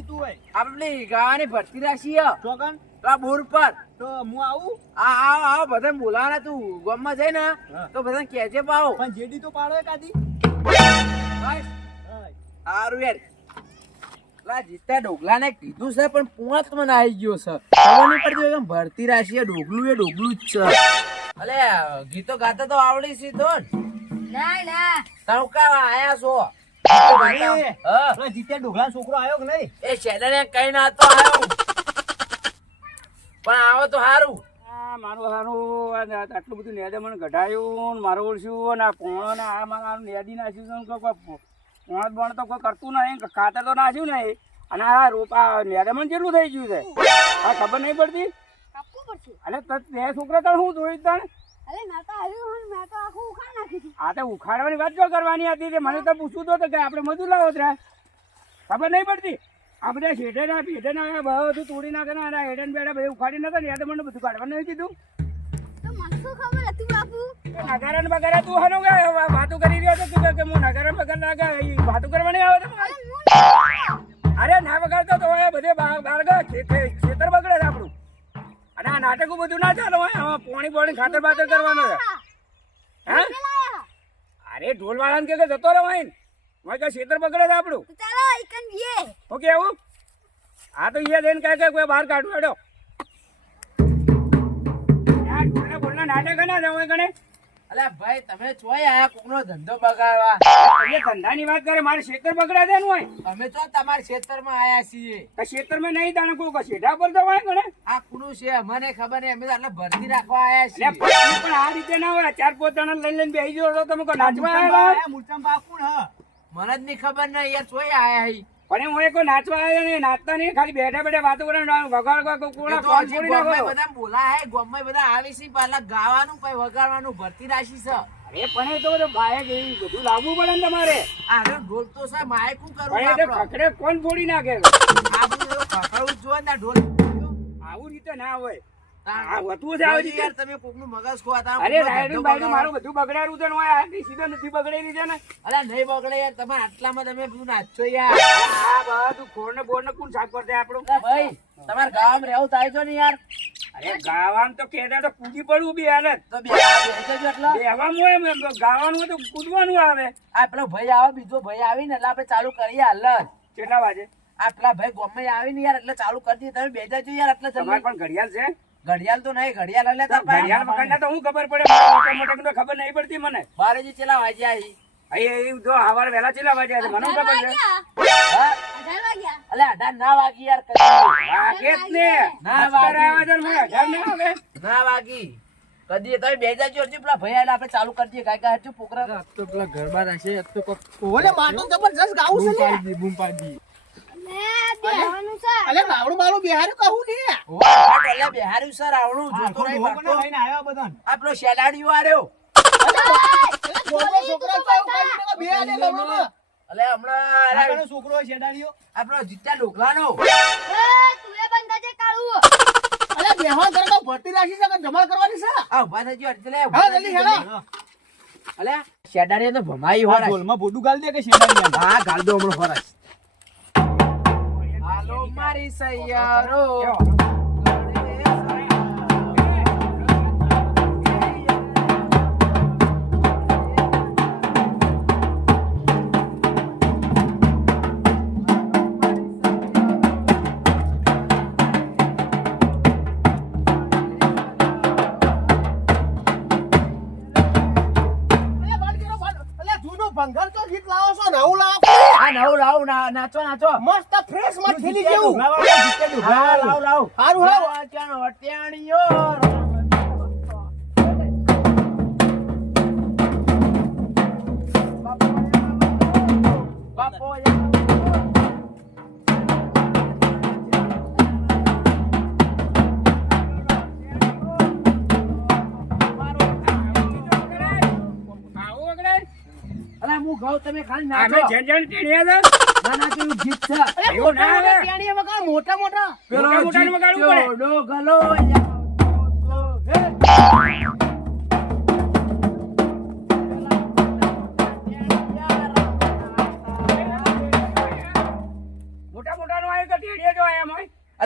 ગાવાની તું હોય આપણી ગાવાની ભરતી રાખી ચોકન આ બોર પર તો હું આવું આ બધા બોલાવાના તું ગામમાં જઈ ને તો બધા કેજે પાવ પણ જેડી તો પાડો કાદી સારું યાર લા જીતા ડોગલાને કીધું છે પણ પોત મને આવી ગયો છે ખબર નહીં પડતી એમ ભરતી રાશિ ડોગલું એ ડોગલું જ છે અલે ગીતો ગાતા તો આવડી છે તો ના તારું કા આયા છો જીત્યા ડોગલા છોકરો આવ્યો કે નહીં એ શેડને કઈ ના તો આવ્યો પણ આવો તો સારું મારું સારું આટલું બધું નેદે મને ગઢાયું મારું ઓળશું ને આ પોણો ને આ મારું નેદી નાખ્યું છે પોણ બોણ તો કોઈ કરતું નહીં ખાતર તો નાખ્યું નહીં અને આ રોપા નેદમણ જેટલું થઈ ગયું છે આ ખબર નહીં પડતી કાપવું પડશે અરે તે છોકરા તણ હું જોઈ તણ અરે મેં તો આવ્યું મેં તો આખું ઉખાડ નાખી દીધું આ તો ઉખાડવાની વાત જો કરવાની હતી કે મને તો પૂછવું તો કે આપણે મજૂર લાવો ત્યાં ખબર નહીં પડતી આ બધા શેઠેના પેઠેના બધું તોડી નાખે ને હેડન બેડા બધું ઉખાડી નાખે ને યાદ મને બધું કાઢવાનું નહીં કીધું તો મને શું ખબર હતી બાપુ નગારા ને બગારા તું હાનો વાતો કરી રહ્યો હતો કે હું નગારા બગાર ના વાતો કરવા નહીં આવે અરે ના બગાડતો તો બધે બાળગા ખેતર બગડે છે આપણું અને આ નાટકો બધું ના ચાલો હોય આમાં પોણી પોણી ખાતર બાતર કરવાનો છે હા અરે ઢોલ વાળાને કે જતો રહો હોય ને કે ખેતર બગડે છે આપણું ચાલો એકન જે ઓકે આવું હા તો અહીંયા જઈને કહે કે કોઈ બહાર કાઢવું હેડો બોલના નાટક ના જવું ગણે અલે ભાઈ તમે ચોય આયા કોકનો ધંધો બગાડવા એ ધંધાની વાત કરે મારે ખેતર બગડા દે હોય અમે તો તમારા ખેતરમાં આયા છીએ ખેતરમાં નહીં તાણે કોઈ શેઢા પર તો હોય ગણે આ કુનું છે મને ખબર નહીં અમે તો એટલે ભરતી રાખવા આયા છીએ પણ આ રીતે ના હોય 4-5 જણા લઈને બેસી ગયો તો તમે નાચવા આવ્યા મૂર્તમ બાપુણ હ મને જ નહીં ખબર ને યાર ચોય આયા હી પણ હું કોઈ નાચવા આવ્યા નહીં નાચતા નહીં ખાલી બેઠા બેઠા વાતો કરે વગાડ બધા બોલા હે ગામમાં બધા આવી છે પહેલા ગાવાનું પછી વગાડવાનું ભરતી રાશી છે અરે પણ એ તો બધું બાયક એવી બધું લાવવું પડે ને તમારે આ ઢોલ તો છે માયક હું કરું પણ એ તો ખકડે કોણ ફોડી નાખે આ બધું ખકડવું જોઈએ ને ઢોલ આવું રીતે ના હોય આ વધુ છે આવી યાર તમે કોકનું મગજ ખોવાતા અરે રાયડું બાયડું મારું બધું બગડાયું છે ને હોય આટલી સીધો નથી બગડેલી છે ને અરે નહીં બગડે યાર તમે આટલામાં તમે બધું નાચો યાર આ બધું ખોડ ને બોડ ને કોણ સાફ કરશે આપણું ભાઈ તમારે ગામ રહેવું થાય છે ને યાર અરે ગાવાનું તો કેદા તો કૂદી પડવું બી હાલત તો બેહવાનું બેહવાનું હોય ગાવાનું હોય તો કૂદવાનું આવે આ પેલો ભાઈ આવે બીજો ભાઈ આવી ને એટલે આપણે ચાલુ કરીએ હાલ કેટલા વાગે આટલા ભાઈ ગામમાં આવી ને યાર એટલે ચાલુ કરી દઈએ તમે બે જાજો યાર એટલે તમારે પણ ઘડિયાળ છે ઘડિયાળ તો નહીં ઘડિયાળ એટલે ઘડિયાળ વગરના તો હું ખબર પડે મોટા મોટા ખબર નહીં પડતી મને બારેજી ચેલા વાગ્યા આવી અહીં જો હવાર વહેલા ચેલા વાગ્યા છે મને ખબર છે 18 વાગ્યા અલે 18 ના વાગી યાર વાગે જ ને ના વાગી આવે છે મને 18 ના આવે ના વાગી કદી તમે બે જાજો હજી પેલા ભાઈ આલે આપણે ચાલુ કરી દઈએ કાકા હજુ પોકરા તો પેલા ગરબા રાખશે તો ઓલે માટો જબરજસ્ત ગાવું છે ને બૂમ પાડી બેહવાનું છે અલે બાવડું બાવડું બિહારી કહું ને ઓ એટલે બિહારી સર આવડું જોતો રહી બાતો લઈને આવ્યા બધા આપણો શેલાડીઓ આર્યો અલે હમણાં છોકરો શેડાડીઓ આપણો જીત્યા ઢોકલાનો તું એ બંધા છે કાળું અલે બેહવા કરે તો ભરતી રાખી છે કે જમા કરવાની છે આ ઉભા થજો એટલે હા જલ્દી હેડો અલે શેડાડીએ તો ભમાઈ હોરા ઢોલમાં બોડું ગાલ દે કે શેડાડી હા ગાલ દો હમણાં હોરા હાલો મારી સૈયારો નાચો નાચો મસ્ત ફ્રેશ માં ખેલી જેવું હા લાવ લાવ હારું હારું ચાનો હટ્યાણીઓ બાપો તમે ખાલી નાચો જેન જેન ટેણિયા ના ના તો ગીત છે એવું ના આવે ટેણીએ વગાડ મોટા મોટા પેલો મોટાને વગાડવું પડે ડો ગલો મોટા મોટાનો આવે કે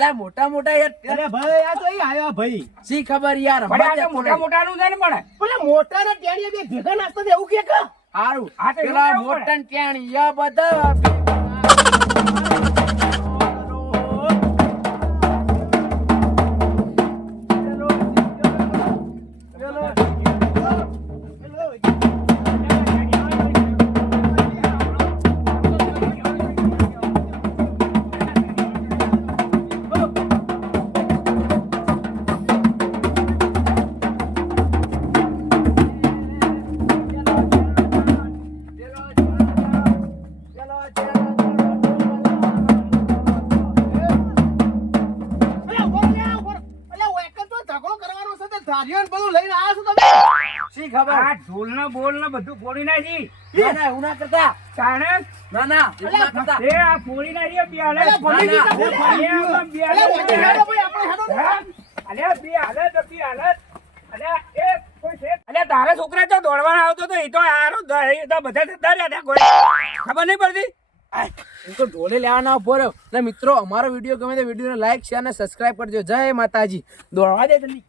અરે મોટા મોટા યાર અરે ભાઈ આ તો અહીં આયા ભાઈ શી ખબર યાર પણ આ તો મોટા મોટાનું છે ને પણ પેલા મોટા ને ટેણીએ બે ભેગા નાસ્તા દેવું કે કા હારું હા તો એવું પેલા કેવું મોટા ને ટેણીયા બધા અલા બોલ્યા ઉપર અલા વેકન તો ઝઘડો કરવાનો છે તે ધારિયો ને બધું લઈને આયા છો તમે શી ખબર આ ઢોલ ને બોલ ને બધું ફોડી નાખી ના ના એવું ના કરતા તાણે ના ના એવું ના કરતા એ આ ફોડી નાખી બિયાલે અલા ભમી ના, ગઈ ના, છે એ આમાં બિયાલે અલા વચ્ચે હેડો ભાઈ આપણે હેડો ને. હા? અલ્યા બી હાલત હતી હાલત અલ્યા એ કોઈ છે અલ્યા તારા છોકરા તો દોડવાના આવતો તો એ તો આરો એ તો બધા જતા રહ્યા હતા કોઈ ખબર નહીં પડતી હું તો ઢોલે લેવાના ઉભો રહ્યો ને મિત્રો અમારો વિડીયો ગમે તો વિડીયોને લાઈક શેર અને સબસ્ક્રાઇબ કરજો જય માતાજી દોડવા દે જલ્દી